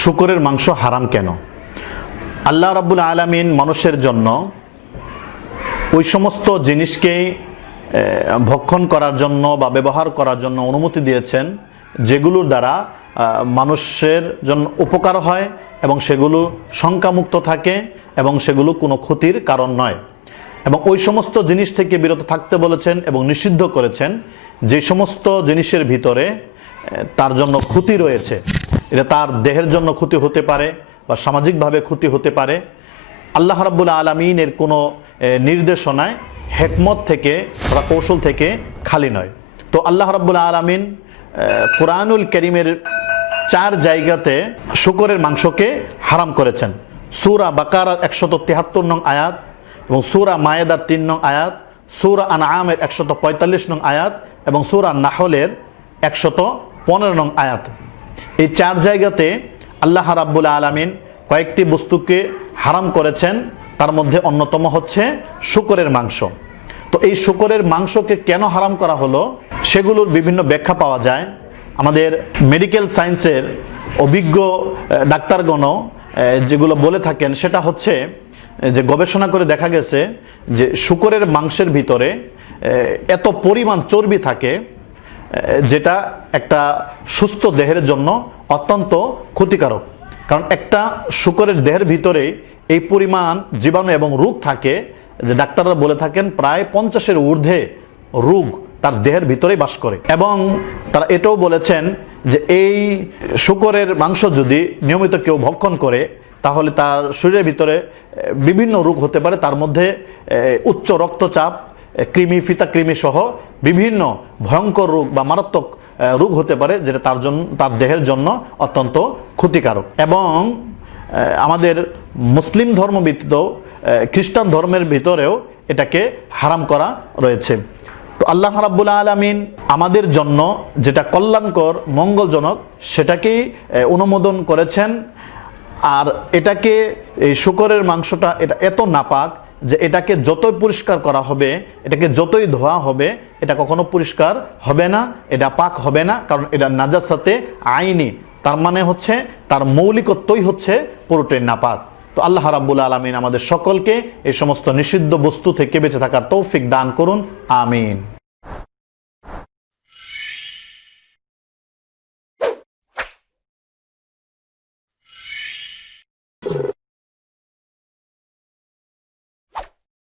শুকরের মাংস হারাম কেন? আল্লাহ রাব্বুল আলামিন মানুষের জন্য ওই সমস্ত জিনিসকে ভক্ষণ করার জন্য বা ব্যবহার করার জন্য অনুমতি দিয়েছেন যেগুলোর দ্বারা মানুষের জন্য উপকার হয় এবং সেগুলো শঙ্কামুক্ত থাকে এবং সেগুলো কোনো ক্ষতির কারণ নয়, এবং ওই সমস্ত জিনিস থেকে বিরত থাকতে বলেছেন এবং নিষিদ্ধ করেছেন যে সমস্ত জিনিসের ভিতরে তার জন্য ক্ষতি রয়েছে। এটা তার দেহের জন্য ক্ষতি হতে পারে বা সামাজিকভাবে ক্ষতি হতে পারে। আল্লাহ রাব্বুল আলামিনের কোনো নির্দেশনায় হিকমত থেকে বা কৌশল থেকে খালি নয়। তো আল্লাহ রাব্বুল আলামিন কুরআনুল কারীমের 4 জায়গাতে শুকরের মাংসকে হারাম করেছেন। সূরা বাকারার 173 নং আয়াত এবং সূরা মায়েদার 3 নং আয়াত, সূরা আনআমের 145 নং আয়াত এবং সূরা নাহলের 115 নং আয়াত। এই 4 জায়গাতে আল্লাহ রাব্বুল আলামিন কয়েকটি বস্তুকে হারাম করেছেন, তার মধ্যে অন্যতম হচ্ছে শুকরের মাংস। তো এই শুকরের মাংসকে কেন হারাম করা হলো সেগুলোর বিভিন্ন ব্যাখ্যা পাওয়া যায়। আমাদের মেডিকেল সায়েন্সের অভিজ্ঞ ডাক্তারগণও যেগুলো বলে থাকেন সেটা হচ্ছে যে গবেষণা করে দেখা গেছে যে শুকরের মাংসের ভিতরে এত পরিমাণ চর্বি থাকে যেটা একটা সুস্থ দেহের জন্য অত্যন্ত ক্ষতিকারক। কারণ একটা শুকরের দেহের ভিতরে এই পরিমাণ জীবাণু এবং রোগ থাকে যে ডাক্তাররা বলে থাকেন প্রায় 50-এর ঊর্ধ্বে রোগ তার দেহের ভিতরেই বাস করে। এবং তারা এটাও বলেছেন যে এই শুকরের মাংস যদি নিয়মিত কেউ ভক্ষণ করে তাহলে তার শরীরের ভিতরে বিভিন্ন রোগ হতে পারে, তার মধ্যে উচ্চ রক্তচাপ, কৃমি, ফিতা কৃমি সহ বিভিন্ন ভয়ঙ্কর রোগ বা মারাত্মক রোগ হতে পারে, যেটা তার দেহের জন্য অত্যন্ত ক্ষতিকারক। এবং আমাদের মুসলিম ধর্ম ব্যতীত খ্রিস্টান ধর্মের ভিতরেও এটাকে হারাম করা রয়েছে। তো আল্লাহ রাব্বুল আলামিন আমাদের জন্য যেটা কল্যাণকর, মঙ্গলজনক সেটাকেই অনুমোদন করেছেন। আর এটাকে, এই শুকরের মাংসটা এটা এত নাপাক যে এটাকে যতই পরিষ্কার করা হবে, এটাকে যতই ধোয়া হবে, এটা কখনো পরিষ্কার হবে না, এটা পাক হবে না, কারণ এটা নাজাসাতে আইনি। তার মানে হচ্ছে তার মৌলিকত্বই হচ্ছে পুরোটাই নাপাক। তো আল্লাহ রাব্বুল আলামিন আমাদের সকলকে এই সমস্ত নিষিদ্ধ বস্তু থেকে বেঁচে থাকার তৌফিক দান করুন, আমিন।